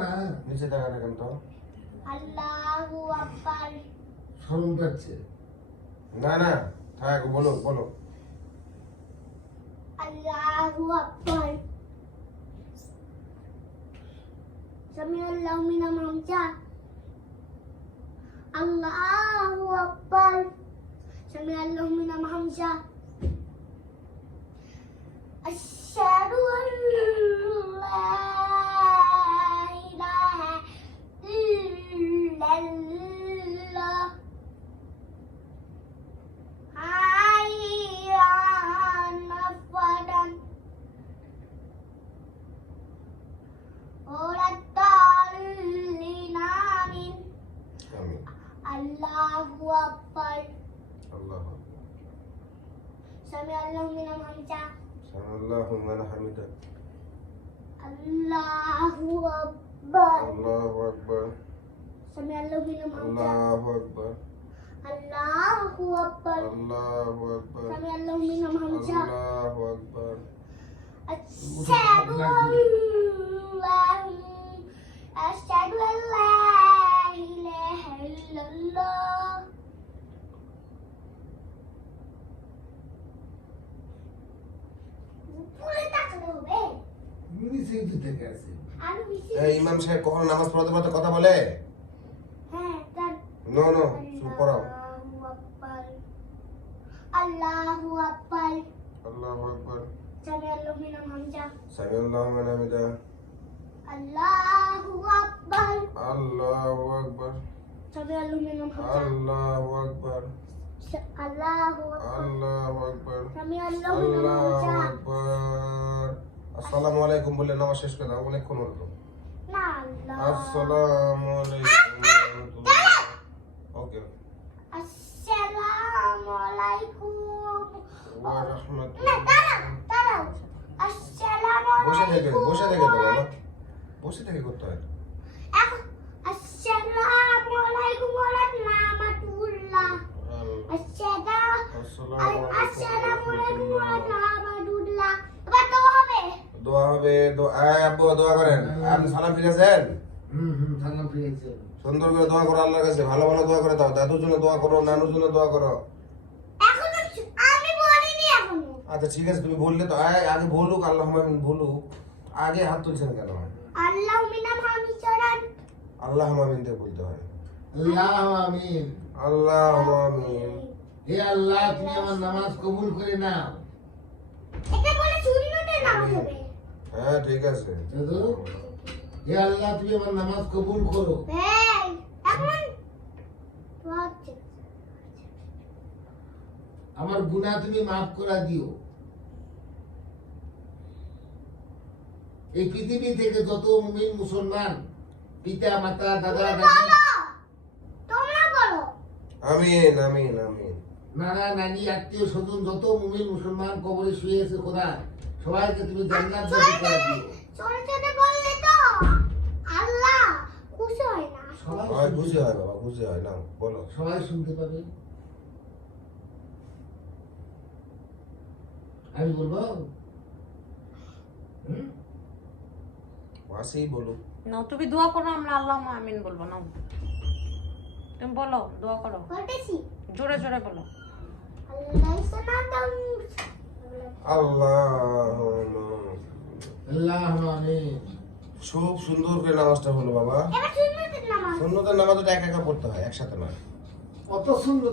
না নিচে দেখা দেখেন তো। আল্লাহু আকবার। শরম পাচ্ছে। না না থাক, বলো বলো। আল্লাহু আকবার। সামিআল্লাহু লিমান হামিদা। আল্লাহু আকবার। সামিআল্লাহু লিমান হামিদা। আশহাদু আল্লা ইলাহা ইল্লাল্লাহ। হাইয়া আলাল ফালাহ। ওয়ালাদ দাল্লিন আমিন। আমিন। আল্লাহু আকবার। আল্লাহু সামিআল্লাহু লিমান হামিদা। সামিআল্লাহু লিমান হামিদা। আল্লাহু আকবার। আল্লাহু আকবার। সামিআল্লাহু লিমান হামিদা। আল্লাহু আকবার। আল্লাহু আকবার। আল্লাহু আকবার। সামিআল্লাহু লিমান হামিদা। আল্লাহু আকবার। আশহাদু আল্লা ইলাহা ইল্লাল্লাহ। পুরো তাকাতে হবে। নিচেই তো থেকে আছে। আমি বেশি এই ইমাম সাহেব কখন নামাজ পড়তে পড়তে কথা বলে? হ্যাঁ তার নো নো, চুপ করো। আল্লাহু আকবার। আল্লাহু আকবার। আল্লাহু আকবার। সামিআল্লাহু লিমান হামিদা। সামিআল্লাহু লিমান হামিদা। আল্লাহু আকবার। আল্লাহু আকবার। সামিআল্লাহু লিমান হামিদা। আল্লাহু আকবার। আল্লাহু আকবার। আল্লাহু আকবার। সামিআল্লাহু লিমান আল্লাহু হামিদা। আকবার। আসসালামু আলাইকুম বলে নামাজ শেষ করে দাও, অনেকক্ষণ হলো। না আল্লাহ। আসসালামু আলাইকুম ওয়া রাহমাতুল্লাহ। ওকে আসসালামু আলাইকুম ওয়া না রাহমাতুল্লাহ। দাঁড়াও আসসালামু বসে থেকে আলাইকুম বসে থেকে তো বাবা, বসে থেকে করতে হয়। এখন আসসালামু আলাইকুম ওয়া রাহমাতুল্লাহ। আসসালামু আলাইকুম ওয়া রাহমাতুল্লাহ। এবার তো হবে। দোয়া হবে। আব্বু দোয়া করেন। আপনি সালাম ফিরেছেন? সালাম ফিরেছে। সুন্দর করে দোয়া করো আল্লাহর কাছে, ভালো ভালো দোয়া করে দাও। দাদুর জন্য দোয়া করো, নানুর জন্য দোয়া করো। এখনো আমি বলিনি এখনো। আচ্ছা ঠিক আছে, তুমি বললে তো আগে বলুক, আল্লাহ আমিন বলুক। আগে হাত তুলছেন কেন? আল্লাহু মিনাল হামিদান। আল্লাহ আমিন দিয়ে বলতে হয়। আল্লাহু আমিন। আল্লাহ আমিন। হে আল্লাহ, তুমি আমার নামাজ কবুল করে নাও। এটা বলে সুন্নতের নামাজ হবে। হ্যাঁ ঠিক আছে। দাদু, হে আল্লাহ, তুমি আমার নামাজ কবুল করো। হ্যাঁ এখন হচ্ছে আমার গুনাহ তুমি মাফ করে দিও। এই পৃথিবী থেকে যত মুমিন মুসলমান, পিতা মাতা দাদা দাদি, বলো তোমরা বলো আমিন আমিন আমিন। নানা নানি আত্মীয় স্বজন যত মুমিন মুসলমান কবরে শুয়ে আছে খোদা, সবাইকে তুমি জান্নাত দান করে দিও। ছোট ছোট বললে তো আল্লাহ খুশি হয় না। সবাই হয় খুশি হয় বাবা, খুশি হয়। না বলো। সবাই শুনতে পাবে। আমি বলবো? মাসেই বলো। না তুমি দোয়া করো, আমরা আল্লাহ আমিন বলবো না। তুমি বলো, দোয়া করো, বলতেছি জোরে জোরে বলো। আল্লাহ সানাতাম আল্লাহু আমিন। খুব সুন্দর করে নামাজটা হলো বাবা। এবার সুন্নতের নামাজ। সুন্নতের নামাজ তো একা একা পড়তে হয়, একসাথে না। কত সুন্দর